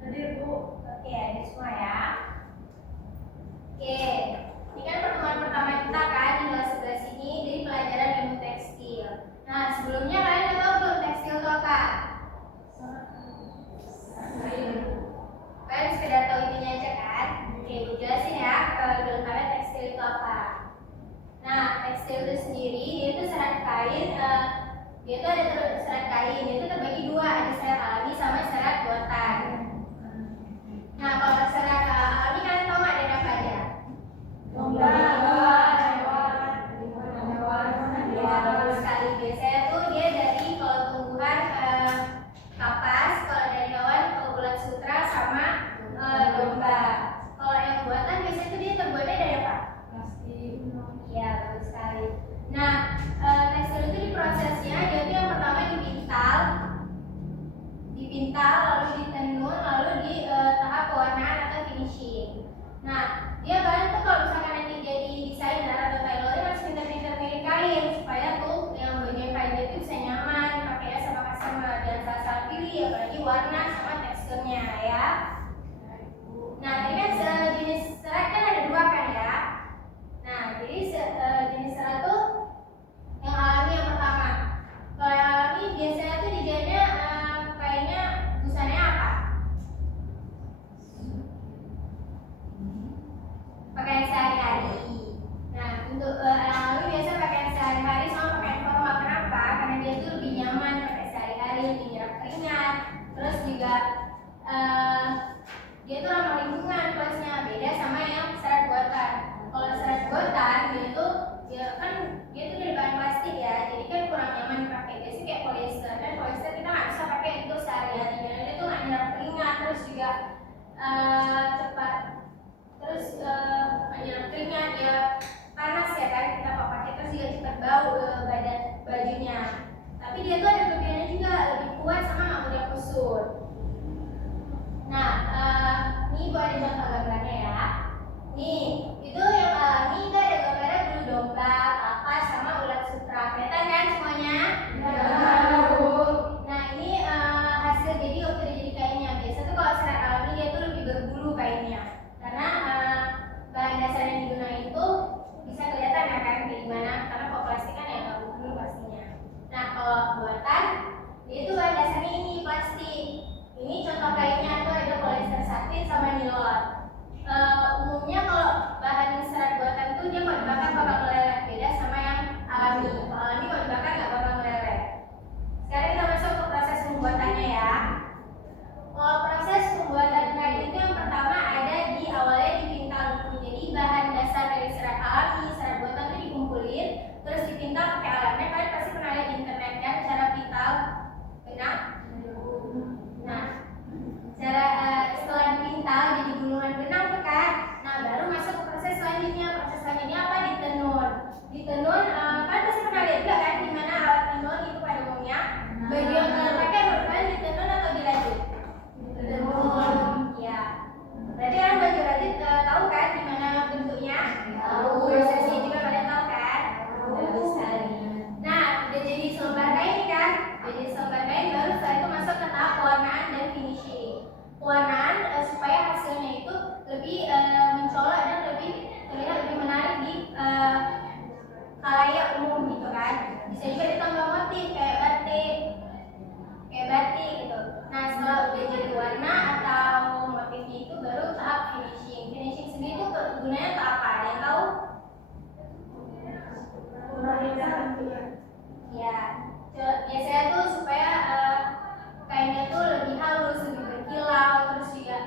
Hadir Bu. Oke, hadir semua ya. Oke, ini kan pertemuan pertama kita kan di kelas 11 ini dari pelajaran ilmu tekstil. Nah, sebelumnya kalian udah tahu belum tekstil itu apa? Kalian sekedar tahu intinya aja kan? Oke, gue jelasin ya dulu kalian tekstil itu apa. Nah, tekstil itu sendiri dia itu serat kain. Dia itu ada serat kain. Dia itu terbagi dua, ada serat alami sama serat buatan. Nah, kalau serat alami kalian tahu nggak ada apa aja? Domba, hewan. Ya, bagus sekali. Biasanya tuh dia dari kalau tumbuhan kapas, kalau dari hewan ulat sutra sama domba. Kalau yang buatan biasanya tuh dia terbuatnya dari apa? Plastik. Iya, bagus sekali. Nah, tekstil itu diprosesnya dia tuh yang pertama dipintal, lalu ditenun, lalu di tahap pewarnaan atau finishing. Nah, dia kalian tuh kalau misalkan nanti jadi desainer atau tailoring harus pintar-pintar milih kain supaya tuh yang bagian kainnya itu bisa nyaman dipakai sama customer, dan salah pilih apalagi warna sama teksturnya ya. Nah, ini kan jenis serat kan ada dua kan ya. Nah, jadi jenis serat tuh yang alami yang pertama. Kalau yang alami biasanya tuh dijadinya kainnya busanya apa? Pakaian sehari-hari. Nah, untuk alami biasa pakaian sehari-hari sama pakaian formal. Kenapa? Karena dia tuh lebih nyaman pakai sehari-hari, lebih nyerap keringat. Terus juga dia tuh ramah lingkungan plusnya, beda sama yang serat buatan. Kalau serat buatan dia tuh dari bahan plastik ya, jadi kan kurang nyaman dipakai. Biasanya kayak polyester, dan polyester kita nggak bisa pakai untuk sehari-hari karena dia tuh nggak nyerap keringat, terus juga cepat, terus nyerap keringat, dia panas ya kan kita pakai, terus juga cepat bau badan bajunya. Tapi dia tuh ada kelebihannya juga, lebih kuat sama nggak mudah kusut. Nah, ini gua ada contoh gambarnya ya. Nih, itu yang alami itu ada gambarnya bulu domba, kapas, sama ulat sutra. Kelihatan kan semuanya? Nah, ini hasil jadi waktu dia jadi kainnya. Biasa tuh kalau serat alami dia tuh lebih berbulu kainnya, karena bahan dasar yang digunakan itu bisa kelihatan ya kan kayak gimana. Karena kalau plastik kan ya nggak berbulu pastinya. Nah, kalau buatan dia itu bahan dasarnya ini plastik. Ini contoh kainnya tuh ada polyester satin sama nilon. Umumnya kalau bahan serat buatan tuh dia kalau dibakar bakal meleleh, beda sama yang alami. Kalau alami kalau dibakar nggak bakal meleleh. Sekarang kita masuk ke proses pembuatannya ya. Kalau proses pembuatan kain itu yang pertama ada di awalnya dipintal dulu. Jadi bahan dasar dari serat alami, serat buatan itu dikumpulin, terus dipintal pakai alatnya. Kalian pasti pernah lihat di internet kan cara pintal benang. Nah, setelah dipintal jadi gulungan benang tuh kan. Nah, baru masuk ke proses selanjutnya. Proses selanjutnya apa? Ditenun. Ditenun, kalian pasti pernah lihat juga kan gimana alat tenun itu pada umumnya. Baju yang kalian pakai menurut kalian ditenun atau dirajut? Ditenun. Ya. Berarti kan baju rajut tahu kan gimana bentuknya? Tahu. Prosesnya juga kalian tahu kan? Bagus sekali. Nah, udah jadi selembar kain kan? Udah jadi selembar kain, baru setelah itu masuk ke tahap pewarnaan dan finishing. Pewarnaan supaya hasilnya itu lebih mencolok dan lebih terlihat lebih menarik di khalayak umum gitu kan. Bisa juga ditambah motif kayak batik gitu. Nah, setelah udah jadi warna atau motifnya itu baru tahap finishing. Finishing sendiri itu gunanya untuk apa? Ada yang tahu? Ya, biasanya tuh supaya kainnya tuh lebih halus, lebih berkilau, terus juga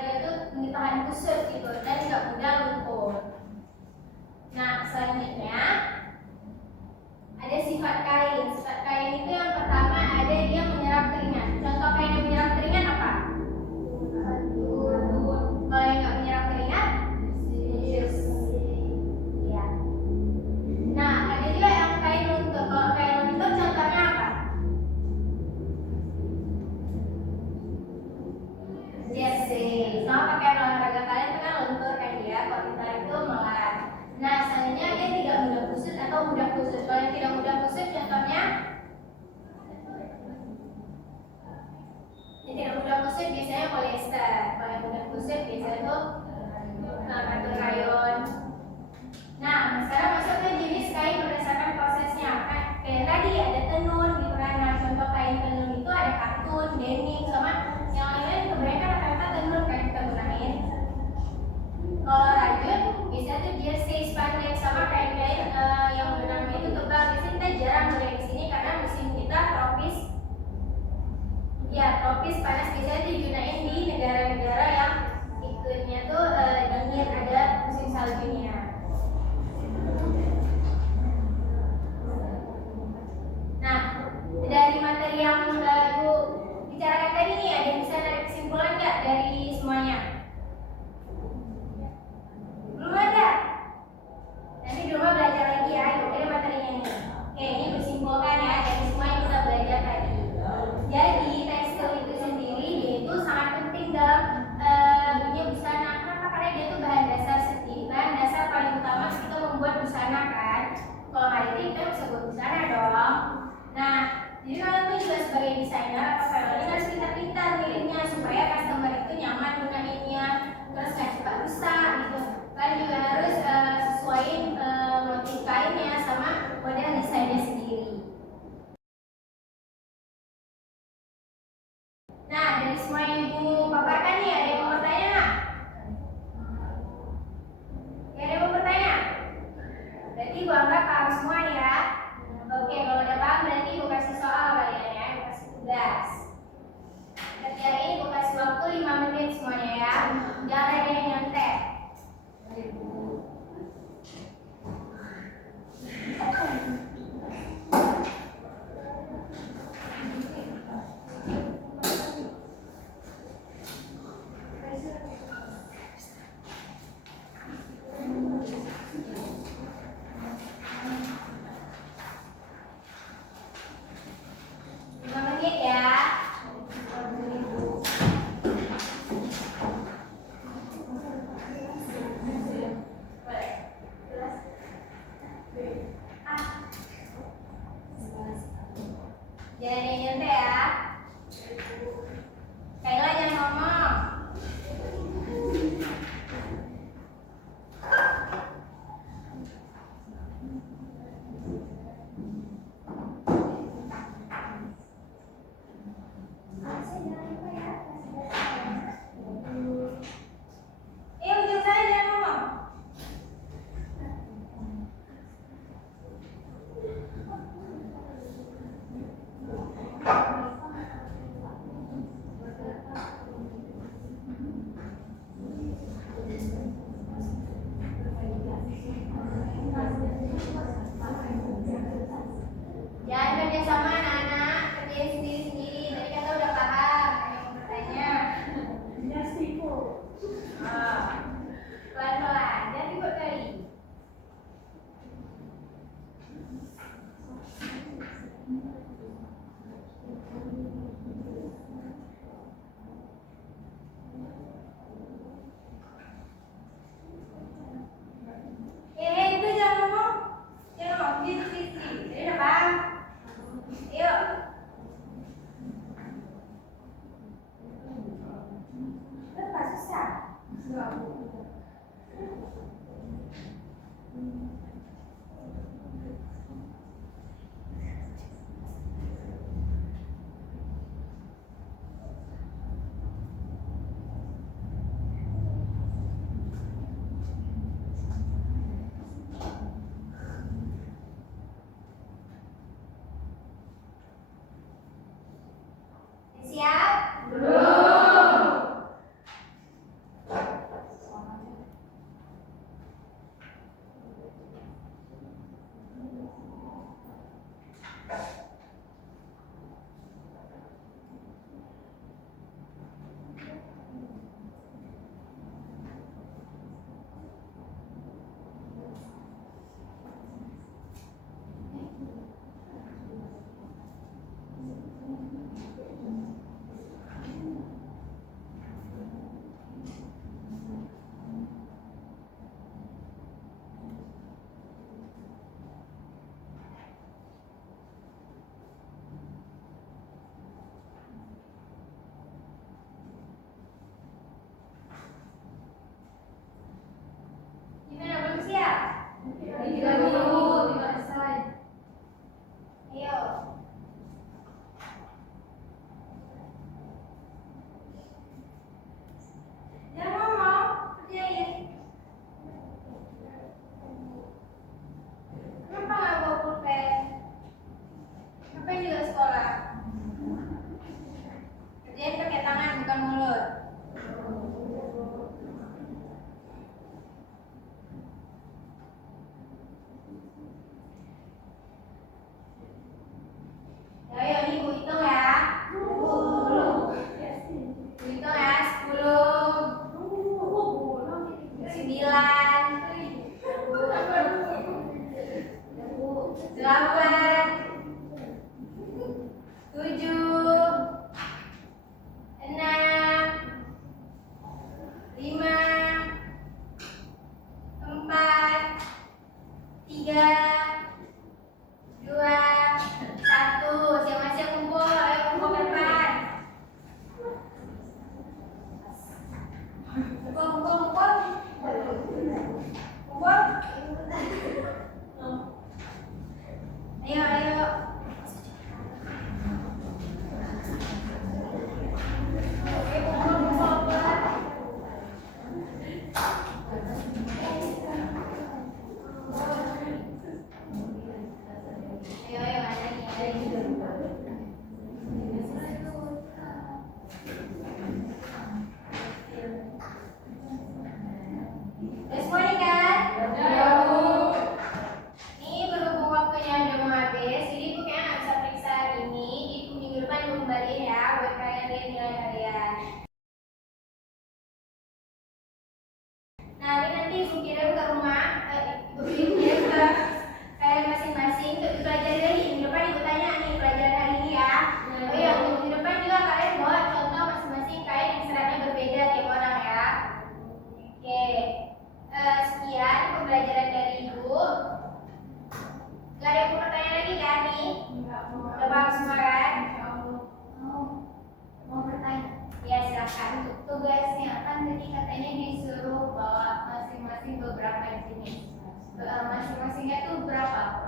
dia tuh tahan kusut gitu dan nggak mudah luntur. Nah, selanjutnya ada sifat kain. Sifat kain itu yang pertama ada dia menyerap keringat. Contoh kain yang menyerap keringat apa? Kalau yang nggak menyerap keringat, ya. Nah, ada juga yang kain luntur. Kalau kain luntur contohnya apa? Jersey. Sama pakai olahraga kalian itu kan luntur kan dia. Kalau kita itu melar. Nah, selanjutnya dia tidak mudah kusut atau mudah kusut. Kalau yang tidak mudah kusut contohnya biasanya polyester. Kalau yang udah kusut biasanya tuh katun rayon. Nah, sekarang masuk ke jenis kain berdasarkan prosesnya. Kan kayak tadi ada tenun gitu kan. Nah, contoh kain tenun itu ada katun, denim, sama yang lain-lain kebanyakan rata-rata tenun kan kita gunain. Kalau rajut biasanya tuh jersey, spandex, sama kain-kain yang benangnya itu tebal. Biasanya kita jarang melihat di sini karena musim kita tropis. Ya, tropis panas biasanya digunain di negara-negara yang iklimnya tuh dingin, ada musim saljunya. Nah, dari materi yang Ibu bicarakan tadi nih, ada yang bisa tarik kesimpulan nggak dari semuanya? Belum ada? Nanti di rumah belajar lagi ya, ini materinya nih. Oke, ini disimpulkan ya dari semua yang kita belajar tadi. Jadi tekstil itu sendiri dia itu sangat penting dalam dunia busana. Kenapa? Karena dia tuh bahan dasar sendiri, bahan dasar paling utama kita membuat busana kan. Kalau hari ini kita bisa buat busana dong. Nah, jadi kalian tuh juga sebagai desainer atau styling harus pintar-pintar milihnya supaya customer itu nyaman gunainnya, terus nggak cepat rusak gitu. Kalian juga harus sesuaiin motif kainnya sama model desainnya sendiri. Nah, dari semua yang Ibu paparkan nih, ada yang mau bertanya nggak? Ya, ada yang mau bertanya? Berarti Ibu anggap paham semua ya. Oke, kalau udah paham berarti Ibu kasih soal kalian ya, Ibu kasih tugas. Ketika ini Ibu kasih waktu 5 menit semuanya ya. Jangan ada yang nyontek. Jangan yang nyantai ya. Kayla jangan ngomong. Ujung saya jangan ngomong. Jangan kerja sama anak-anak, kerjain sendiri-sendiri. Tadi kata udah paham, ada yang mau bertanya. Ya sih, Bu. Pelan-pelan, jangan ribut kali. Itu jangan ngomong. Jangan ngomong, gitu. Jadi udah paham. Yuk. Lepas susah. Siap? Belum. mulut. Ayo, ini Bu hitung ya. Bu hitung ya, 10, 9, 8, 7, 6, 5, 4, 3, 2, 1. Siap-siap kumpul, ayo kumpul ke depan. Kumpul. Ayo. Oke, kumpul. Ayo, ada nih. Udah semua nih kan? Ya, Bu. Ini berhubung waktunya udah mau habis, jadi Bu kayaknya nggak bisa periksa hari ini. Di minggu depan Ibu kembaliin ya, buat kalian lihat nilai kalian. Nah, ini nanti Ibu kirim ke rumah, Ibu kirim ke kalian masing-masing untuk dipelajari lagi. Minggu depan Ibu tanya nih pelajaran hari ini ya. Oh iya, untuk minggu depan juga kalian bawa contoh masing-masing kain yang seratnya berbeda tiap orang ya. Oke, sekian pembelajaran dari Ibu. Gak ada yang mau bertanya lagi kan nih? Udah paham semua kan? Mau bertanya. Ya silakan. Tugasnya kan tadi katanya disuruh bawa masing-masing beberapa jenis. Masing-masingnya tuh berapa?